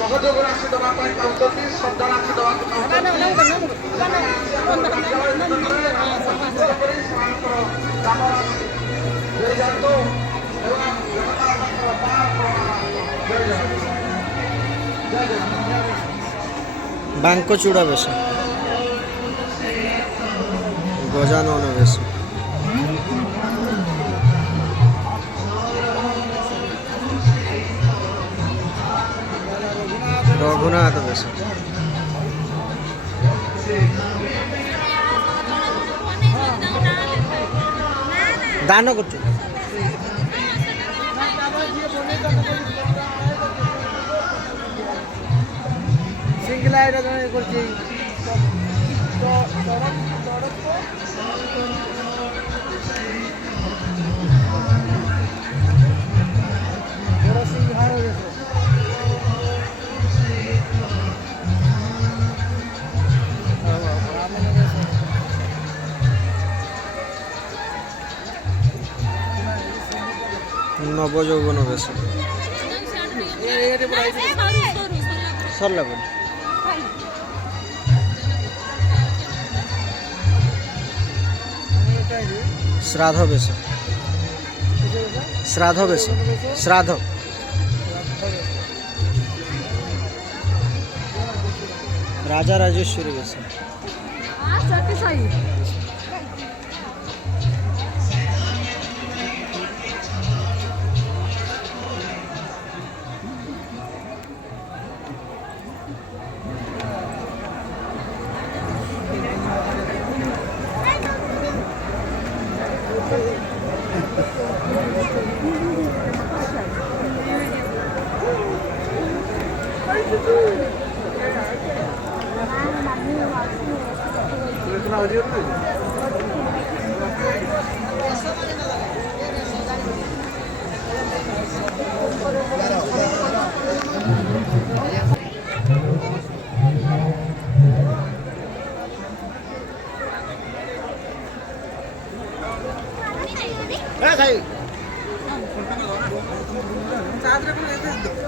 ସହଯୋଗ ରାଶି ଦେବା ପାଇଁ ଚାହୁଁଛନ୍ତି, ଶ୍ରଦ୍ଧା ରାଶି ଦେବାକୁ ବାଙ୍କ ଚୂଡ଼ା ବେଶ, ଗଜାନନ ବେଶ, ରଘୁନାଥ ବେଶ, ଦାନ କରୁଛୁ। ସିଙ୍ଗଲା ଏଇଟା ଜଣେ କରୁଛି। নবযৌবন বেশ সরলা বল শ্রাদ্ধ বেশ, শ্রাদ্ধ বেশ, শ্রাদ্ধ রাজা রাজেশ্বরী বেশ,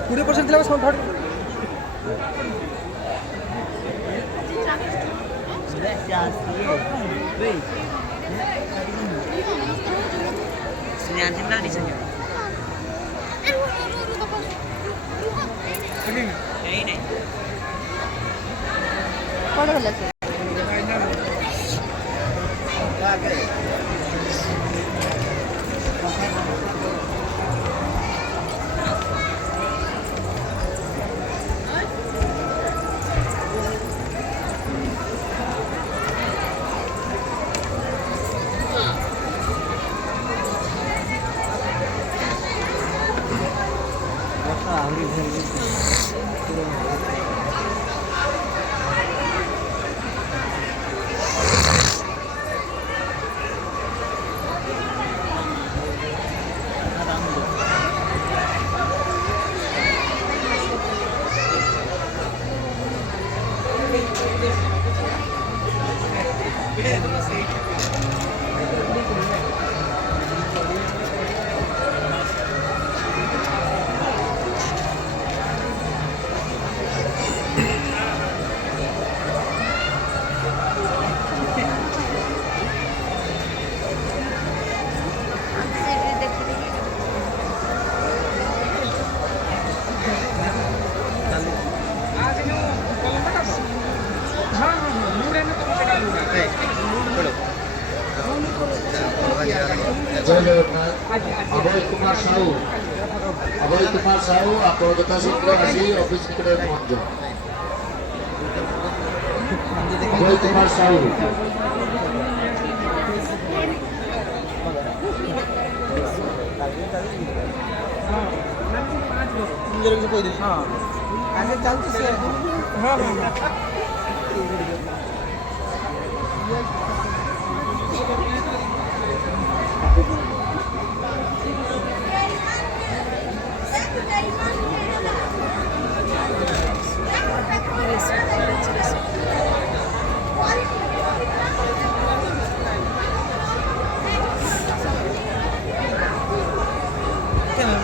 पूरे परसेंट दिला सब थर्ड अभय कुमार साहू आप यथाशीघ्र आसी ऑफिस निकट पहुंच अभय कुमार साहू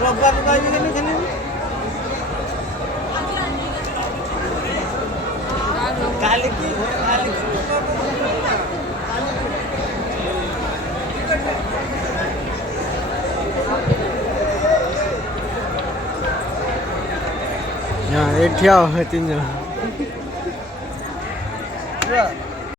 রোববার পাইবি কেন এখানে কালে কি হ্যাঁ এ ঠিয়া হয় তিনজন